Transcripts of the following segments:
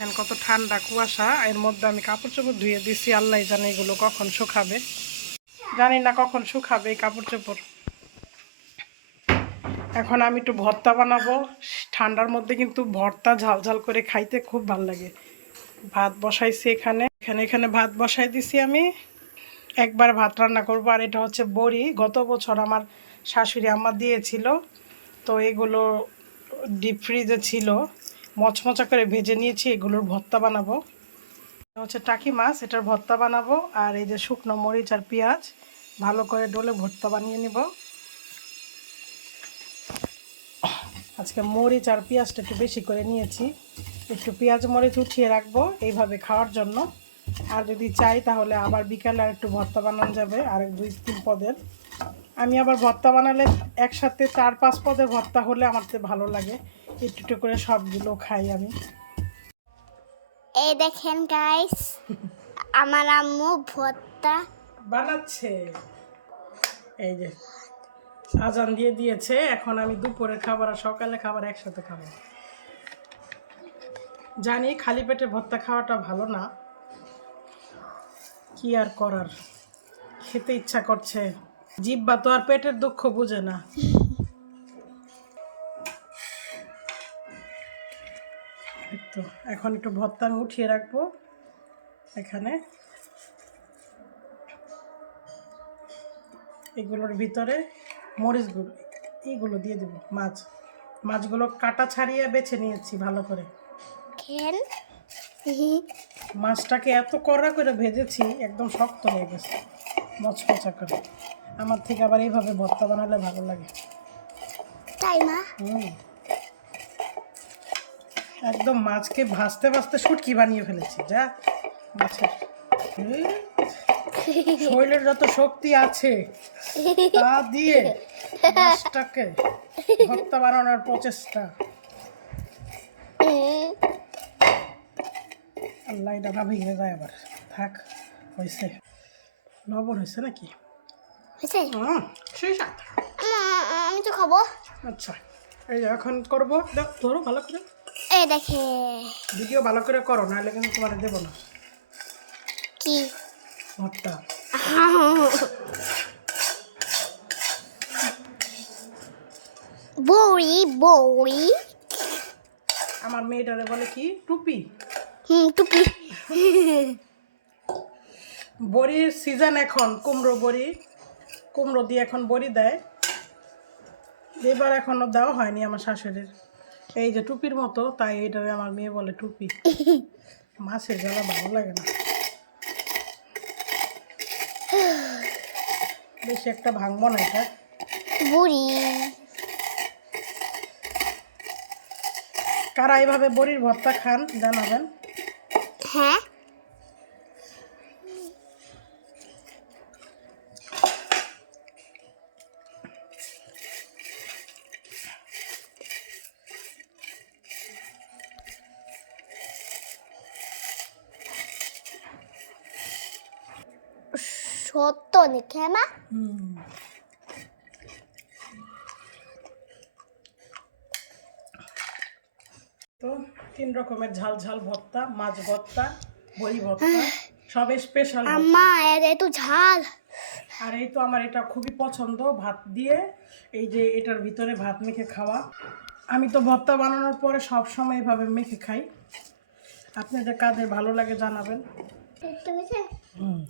এখন কত ঠান্ডা কুয়াশা, এর মধ্যে আমি কাপড় চোপড় ধুয়ে দিছি, আল্লাহ জানে এগুলো কখন শুকাবে। জানি না কখন শুকাবে এই কাপড় চোপড়। এখন আমি একটু ভর্তা বানাবো। ঠান্ডার মধ্যে কিন্তু ভর্তা ঝাল ঝাল করে খাইতে খুব ভালো লাগে। ভাত বসাইছি এখানে। এখানে এখানে ভাত বসাই দিছি আমি। একবার ভাত রান্না করব, আর এটা হচ্ছে বড়ি। গত বছর আমার শাশুড়ি আমার দিয়েছিল। তো এগুলো ডিপ ফ্রিজে ছিল। মচমচা করে ভেজে নিয়েছি, এগুলোর ভর্তা বানাবো। হচ্ছে টাকি মাছ, এটার ভর্তা বানাবো, আর এই যে শুকনো মরিচ আর পেঁয়াজ, ভালো করে ডলে ভর্তা বানিয়ে নিব। আজকে মরিচ আর পেঁয়াজটা একটু বেশি করে নিয়েছি। একটু পেঁয়াজ মরিচ উঠিয়ে রাখব এইভাবে খাওয়ার জন্য। আর যদি চাই তাহলে আবার বিকালে আর একটু ভর্তা বানানো যাবে, আর দুই তিন পদের। আমি আবার ভর্তা বানালে একসাথে চার পাঁচ পদের ভর্তা হলে আমার তো ভালো লাগে। একটু একটু করে সবগুলো খাই আমি। এই দেখেন গাইস আমার আম্মু ভর্তা বানাচ্ছে। এই যে আজান দিয়ে দিয়েছে এখন আমি দুপুরে খাবার আর সকালে খাবার একসাথে খাব। জানি খালি পেটে ভর্তা খাওয়াটা ভালো না। কি আর করার? খেতে ইচ্ছা করছে। জিব্বা তো আর পেটের দুঃখ বুঝে না। তো এখন একটু ভর্তা আমি উঠিয়ে রাখব এখানে। এগুলোর ভিতরে মরিচগুলো এইগুলো দিয়ে দেবো মাছ। মাছগুলো কাটা ছাড়িয়ে বেছে নিয়েছি ভালো করে। মাছটাকে এত কড়া করে ভেজেছি একদম শক্ত হয়ে গেছে মচমচা করে। আমার থেকে আবার এইভাবে ভর্তা বানালে ভালো লাগে। তাই না হুম। একদম মাছকে ভাজতে ভাজতে শুটকি বানিয়ে ফেলেছি যা। মাছের শরীরের যত শক্তি আছে তা দিয়ে মাছটাকে ভর্তা বানানোর প্রচেষ্টা। আল্লাহ এটা না ভেঙে যায় আবার। থাক হয়েছে। লবণ হয়েছে নাকি? আমি তো খাব। আচ্ছা এই এখন করব। দেখ ধরো ভালো করে। দেখে। ভিডিও ভালো করে করো নাহলে কিন্তু তোমার দেবো না। কি? বড়ি বড়ি আমার মেয়েটারে বলে কি? টুপি। হুম টুপি। বড়ির সিজন এখন কুমড়ো বড়ি। কুমড়ো দিয়ে এখন বড়ি দেয়। এবার এখনও দেওয়া হয়নি আমার শাশুড়ির। এই যে টুপির মতো তাই এটা আমার মেয়ে বলে টুপি। মাছের জ্বালা ভালো লাগে না। বেশি একটা ভাঙবো না এটা। বুড়ি। কারা এইভাবে বড়ির ভর্তা খান জানাবেন? হ্যাঁ? সত্য নাকি মা তো তিন রকমের ঝাল ঝাল ভর্তা মাছ ভর্তা বড়ি ভর্তা সব স্পেশাল আম্মা এর এত ঝাল। আর এই তো আমার এটা খুবই পছন্দ ভাত দিয়ে। এই যে এটার ভিতরে ভাত মেখে খাওয়া। আমি তো ভর্তা বানানোর পরে সব সময় এভাবে মেখে খাই। আপনাদের কাদের ভালো লাগে জানাবেন। হুম।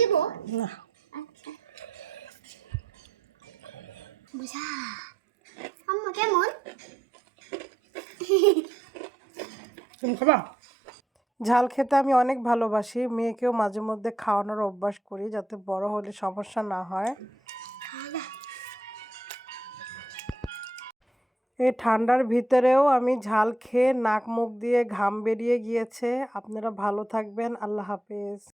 দেবো? না। আচ্ছা। বুঝা। আম্মা কেমন? তুমি খাবা? ঝাল খেতে আমি অনেক ভালোবাসি। মেয়েকেও মাঝে মধ্যে খাওয়ানোর অভ্যাস করি যাতে বড় হলে সমস্যা না হয়। এই ঠান্ডার ভিতরেও আমি ঝাল খেয়ে নাক মুখ দিয়ে ঘাম বেরিয়ে গিয়েছে। আপনারা ভালো থাকবেন। আল্লাহ হাফেজ।